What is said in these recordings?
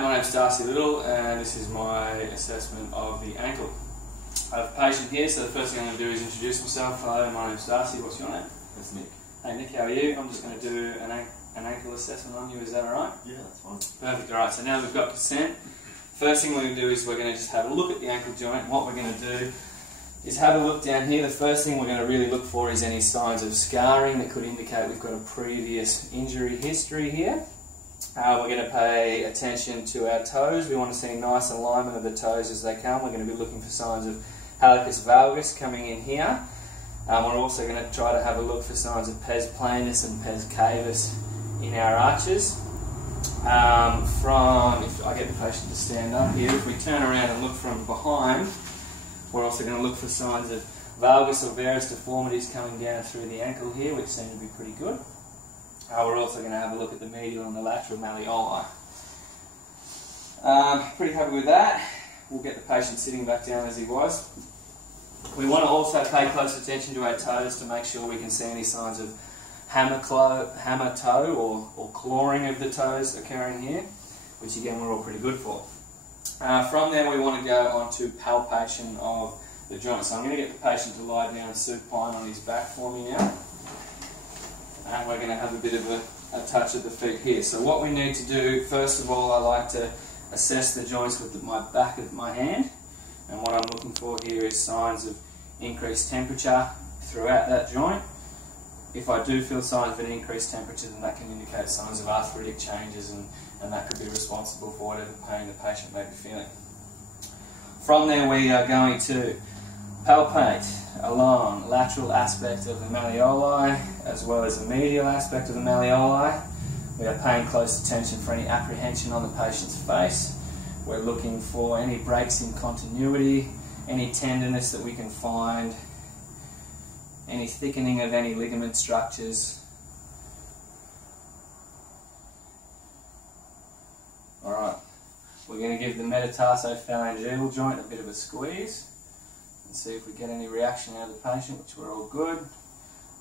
My name's Darcy Little and this is my assessment of the ankle. I have a patient here, so the first thing I'm going to do is introduce myself. Hello, my name's Darcy. What's your name? That's Nick. Hey Nick, how are you? I'm just going to do an ankle assessment on you, is that alright? Yeah, that's fine. Perfect, alright, so now we've got consent. First thing we're going to do is we're going to just have a look at the ankle joint. What we're going to do is have a look down here. The first thing we're going to really look for is any signs of scarring that could indicate we've got a previous injury history here. We're going to pay attention to our toes. We want to see nice alignment of the toes as they come. We're going to be looking for signs of hallucis valgus coming in here. We're also going to try to have a look for signs of pes planus and pes cavus in our arches. If I get the patient to stand up here, if we turn around and look from behind, we're also going to look for signs of valgus or varus deformities coming down through the ankle here, which seem to be pretty good. We're also going to have a look at the medial and the lateral malleoli. Pretty happy with that. We'll get the patient sitting back down as he was. We want to also pay close attention to our toes to make sure we can see any signs of hammer toe or clawing of the toes occurring here, which again we're all pretty good for. From there we want to go on to palpation of the joint. So I'm going to get the patient to lie down supine on his back for me now. And we're going to have a bit of a touch of the feet here. So what we need to do, first of all, I like to assess the joints with my back of my hand. And what I'm looking for here is signs of increased temperature throughout that joint. If I do feel signs of an increased temperature, then that can indicate signs of arthritic changes, and that could be responsible for whatever pain the patient may be feeling. From there we are going to palpate along lateral aspect of the malleoli as well as the medial aspect of the malleoli. We are paying close attention for any apprehension on the patient's face. We're looking for any breaks in continuity, any tenderness that we can find, any thickening of any ligament structures. Alright, we're going to give the metatarsophalangeal joint a bit of a squeeze and see if we get any reaction out of the patient, which we're all good.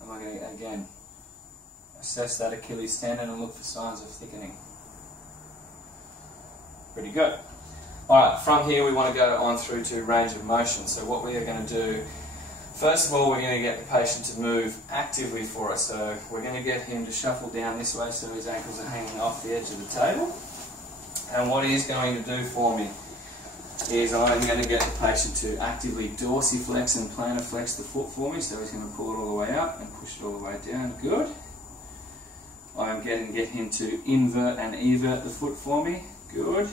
And we're going to again assess that Achilles tendon and look for signs of thickening. Pretty good. Alright, from here we want to go on through to range of motion. So what we are going to do, first of all we're going to get the patient to move actively for us. So we're going to get him to shuffle down this way so his ankles are hanging off the edge of the table. And what he's going to do for me is I'm going to get the patient to actively dorsiflex and plantarflex the foot for me. So he's going to pull it all the way up and push it all the way down. Good. I'm going to get him to invert and evert the foot for me. Good.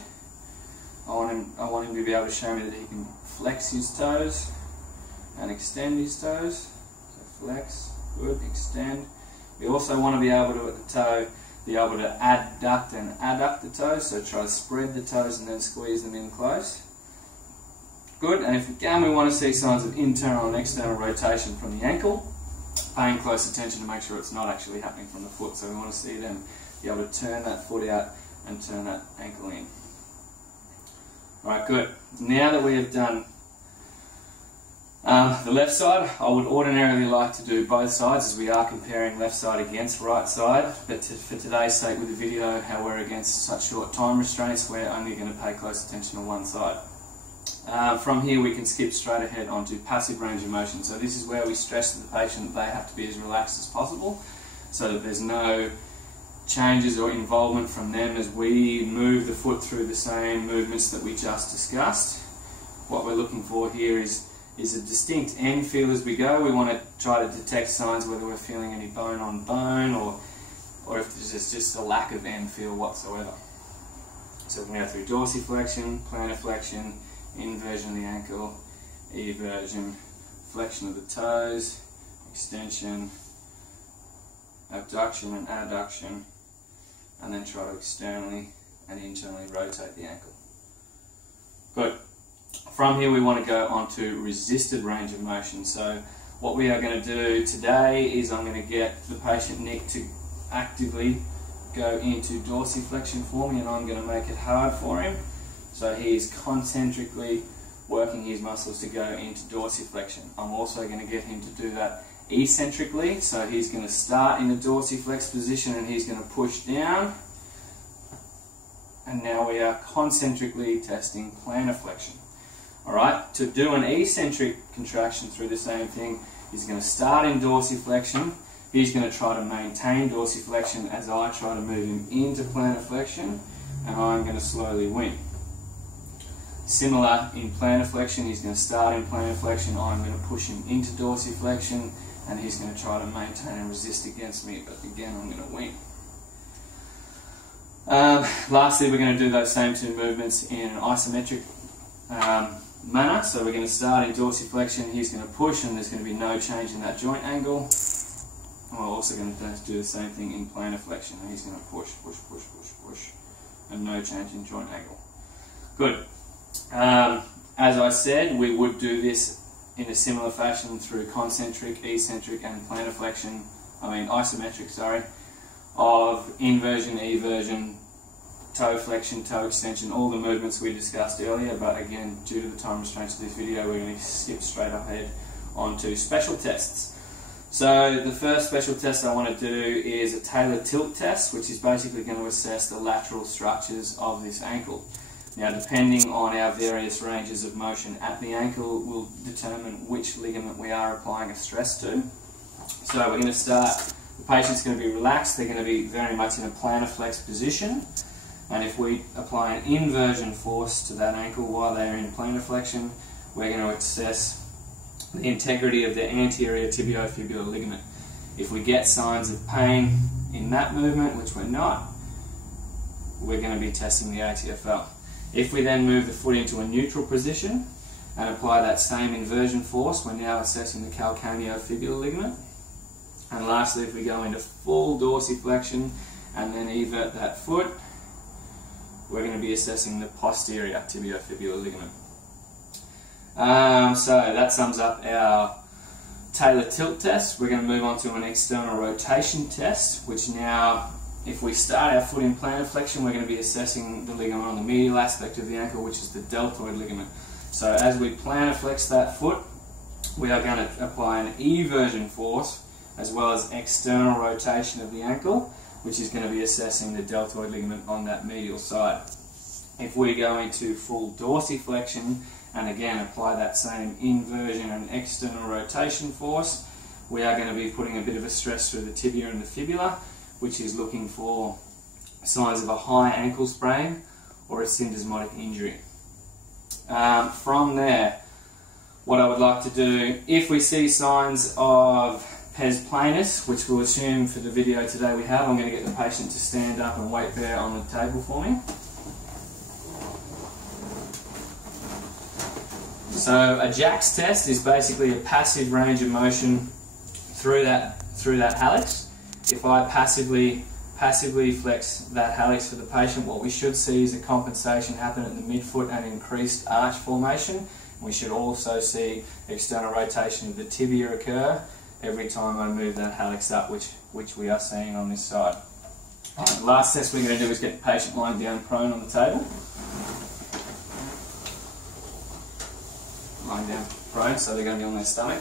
I want him to be able to show me that he can flex his toes and extend his toes. So flex, good, extend. We also want to be able to, at the toe, be able to adduct and adduct the toes. So try to spread the toes and then squeeze them in close. Good, and if again we want to see signs of internal and external rotation from the ankle, paying close attention to make sure it's not actually happening from the foot. So we want to see them be able to turn that foot out and turn that ankle in. Alright, good. Now that we have done the left side, I would ordinarily like to do both sides as we are comparing left side against right side, but for today's sake with the video, how we're against such short time restraints, we're only going to pay close attention to one side. From here we can skip straight ahead onto passive range of motion. So this is where we stress to the patient that they have to be as relaxed as possible so that there's no changes or involvement from them as we move the foot through the same movements that we just discussed. What we're looking for here is a distinct end feel as we go. We want to try to detect signs whether we're feeling any bone on bone or if there's just a lack of end feel whatsoever. So we can go through dorsiflexion, plantarflexion, inversion of the ankle, eversion, flexion of the toes, extension, abduction and adduction, and then try to externally and internally rotate the ankle. Good. From here we want to go on to resisted range of motion. So what we are going to do today is I'm going to get the patient Nick to actively go into dorsiflexion for me, and I'm going to make it hard for him. So he is concentrically working his muscles to go into dorsiflexion. I'm also going to get him to do that eccentrically, so he's going to start in a dorsiflex position and he's going to push down and now we are concentrically testing plantar flexion. Alright, to do an eccentric contraction through the same thing, he's going to start in dorsiflexion. He's going to try to maintain dorsiflexion as I try to move him into plantar flexion, and I'm going to slowly wing. Similar in plantar flexion, he's going to start in plantar flexion, I'm going to push him into dorsiflexion, and he's going to try to maintain and resist against me, but again I'm going to wing. Lastly, we're going to do those same two movements in an isometric manner. So we're going to start in dorsiflexion, he's going to push, and there's going to be no change in that joint angle. And we're also going to do the same thing in plantar flexion, and he's going to push, push, push, push, push, and no change in joint angle. Good. As I said, we would do this in a similar fashion through concentric, eccentric, and plantar flexion, isometric, sorry, of inversion, eversion, toe flexion, toe extension, all the movements we discussed earlier, but again, due to the time restraints of this video, we're going to skip straight ahead onto special tests. So the first special test I want to do is a Taylor tilt test, which is basically going to assess the lateral structures of this ankle. Now, depending on our various ranges of motion at the ankle will determine which ligament we are applying a stress to. So we're going to start, the patient's going to be relaxed, they're going to be very much in a plantar flex position, and if we apply an inversion force to that ankle while they're in plantar flexion, we're going to assess the integrity of the anterior tibiofibular ligament. If we get signs of pain in that movement, which we're not, we're going to be testing the ATFL. If we then move the foot into a neutral position and apply that same inversion force, we're now assessing the calcaneofibular ligament. And lastly, if we go into full dorsiflexion and then evert that foot, we're going to be assessing the posterior tibiofibular ligament. So that sums up our Taylor tilt test. We're going to move on to an external rotation test, which now, if we start our foot in plantar flexion, we're going to be assessing the ligament on the medial aspect of the ankle, which is the deltoid ligament. So as we plantar flex that foot, we are going to apply an eversion force as well as external rotation of the ankle, which is going to be assessing the deltoid ligament on that medial side. If we go into full dorsiflexion and again apply that same inversion and external rotation force, we are going to be putting a bit of a stress through the tibia and the fibula, which is looking for signs of a high ankle sprain or a syndesmotic injury. From there, what I would like to do, if we see signs of pes planus, which we'll assume for the video today we have, I'm going to get the patient to stand up and wait there on the table for me. So a Jack's test is basically a passive range of motion through that hallux. If I passively flex that hallux for the patient, what we should see is a compensation happen at the midfoot and increased arch formation. We should also see external rotation of the tibia occur every time I move that hallux up, which we are seeing on this side. Right, the last test we're going to do is get the patient lying down prone on the table. Lying down prone, so they're going to be on their stomach.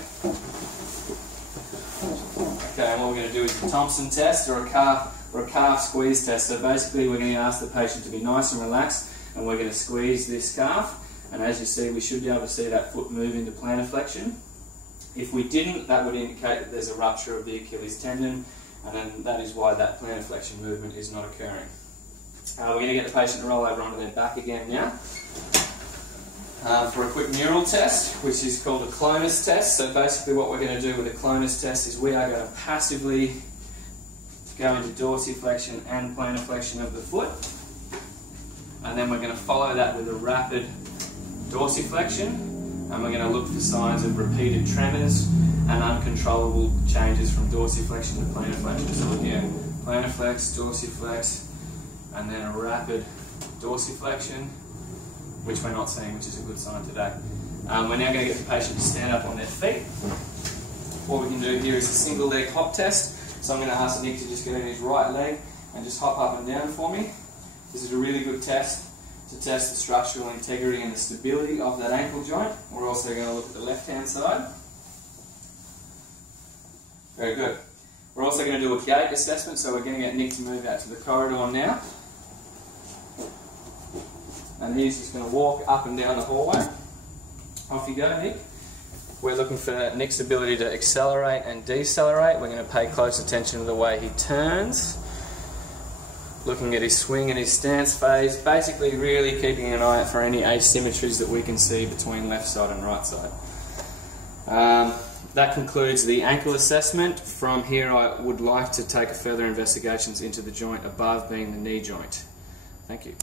Okay, and what we're going to do is a Thompson test or a calf squeeze test. So basically we're going to ask the patient to be nice and relaxed, and we're going to squeeze this calf, and as you see we should be able to see that foot move into plantar flexion. If we didn't, that would indicate that there's a rupture of the Achilles tendon, and then that is why that plantar flexion movement is not occurring. We're going to get the patient to roll over onto their back again now. For a quick neural test, which is called a clonus test. So basically what we're going to do with a clonus test is we are going to passively go into dorsiflexion and plantar flexion of the foot, and then we're going to follow that with a rapid dorsiflexion, and we're going to look for signs of repeated tremors and uncontrollable changes from dorsiflexion to plantar flexion. So again, plantar flex, dorsiflex, and then a rapid dorsiflexion, which we're not seeing, which is a good sign today. We're now going to get the patient to stand up on their feet. What we can do here is a single leg hop test. So I'm going to ask Nick to just get in his right leg and just hop up and down for me. This is a really good test to test the structural integrity and the stability of that ankle joint. We're also going to look at the left-hand side. Very good. We're also going to do a gait assessment, so we're going to get Nick to move out to the corridor now. and he's just going to walk up and down the hallway. Off you go, Nick. We're looking for Nick's ability to accelerate and decelerate. We're going to pay close attention to the way he turns, looking at his swing and his stance phase, basically really keeping an eye out for any asymmetries that we can see between left side and right side. That concludes the ankle assessment. From here I would like to take further investigations into the joint above, being the knee joint. Thank you.